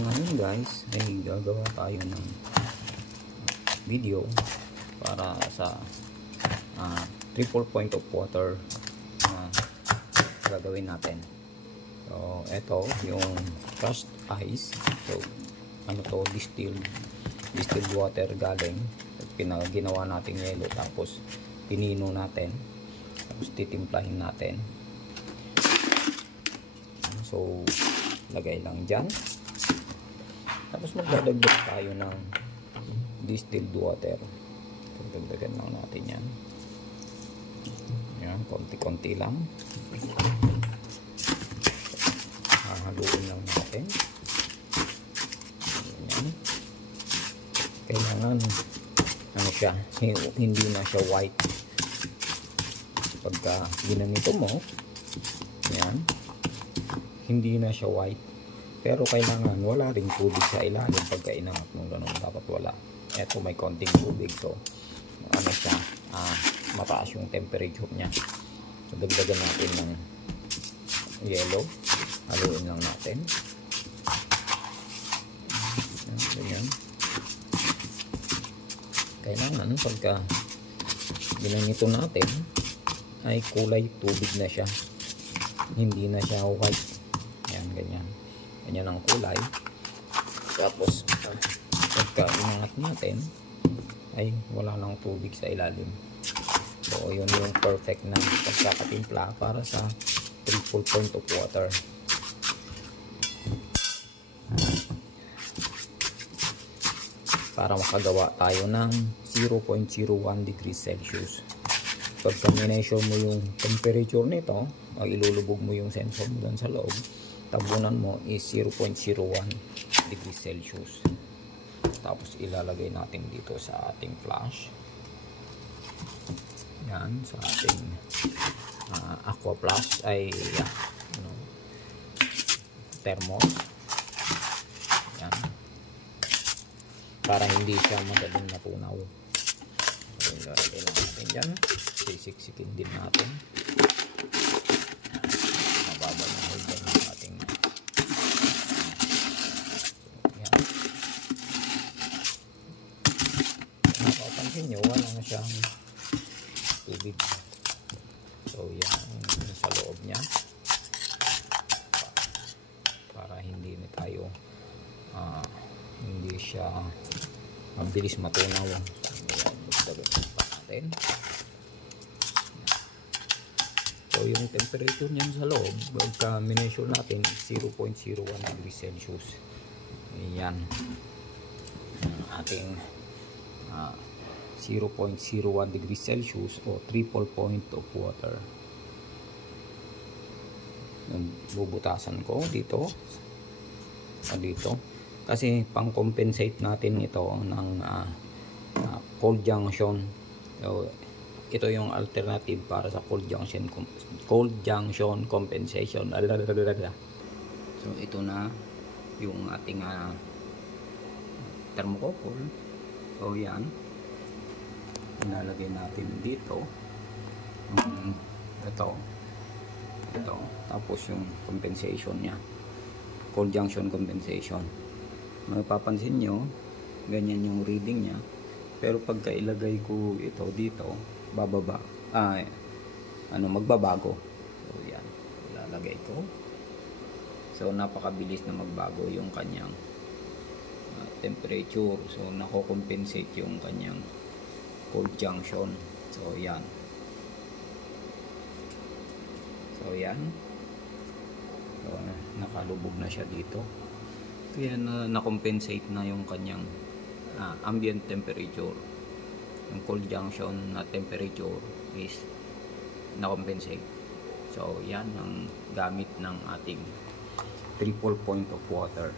Ngayon guys ay gagawa tayo ng video para sa triple point of water na gagawin natin. So ito yung crushed ice. So ano to, distilled water galing. Ginawa natin yelo, tapos pinino natin, tapos titimplahin natin. So lagay lang dyan. Tapos magdadagdag tayo ng distilled water. Dagdagan lang natin yan. Yan, konti-konti lang. Hahaluin lang natin. Yan. Kailangan ano siya, hindi na siya white. Pagka ginanito mo, yan, hindi na siya white. Pero kailangan wala ring tubig sa ilalim pagka inangat mo ganun. Dapat wala. Eto may konting tubig. So ano siya, mataas yung temperature niya. So dagdagan natin ng yellow. Haluin lang natin. Ganyan. Kailangan pagka ginanito natin ay kulay tubig na siya. Hindi na siya white. Yan, ganyan. Ganyan ang kulay. Tapos pagka inangat natin ay wala nang tubig sa ilalim. So yun yung perfect na pagkakatimpla para sa triple point of water. Para makagawa tayo ng 0.01 degrees Celsius. Pagka mineasure mo yung temperature nito, ilulubog mo yung sensor mo doon sa loob, tabunan mo is 0.01 degrees Celsius. Tapos ilalagay natin dito sa ating flash. Yan, sa ating aqua flash ay thermos. Yan. Para hindi siya madaling natunaw. So ilalagay lang natin dyan. Sisiksikin din natin. Mababa na hold lang yung ating. So yan. Napapansin nyo, wala na siyang tubig. So yan, sa loob niya. Para hindi na tayo hindi siya mabilis matunaw. Dagdagan pa natin. So yung temperature niyan sa loob, pagka mineasure natin 0.01 degrees Celsius. Ayan ang ating 0.01 degrees Celsius o triple point of water. Bubutasan ko dito dito kasi pang compensate natin ito ng cold junction. So ito yung alternative para sa cold junction compensation. So ito na yung ating thermocouple. So yan, inalagay natin dito ito, tapos yung compensation nya, cold junction compensation. Mapapansin nyo ganyan yung reading nya, pero pagka ilagay ko ito dito, bababa, magbabago. So yan, ilalagay ko. So napakabilis na magbago yung kanyang temperature. So nako-compensate yung kanyang cold junction. So yan. So nakalubog na siya dito. Kaya na-compensate na yung kanyang ambient temperature. Yung cold junction na temperature is na-compensate. So yan ang gamit ng ating triple point of water.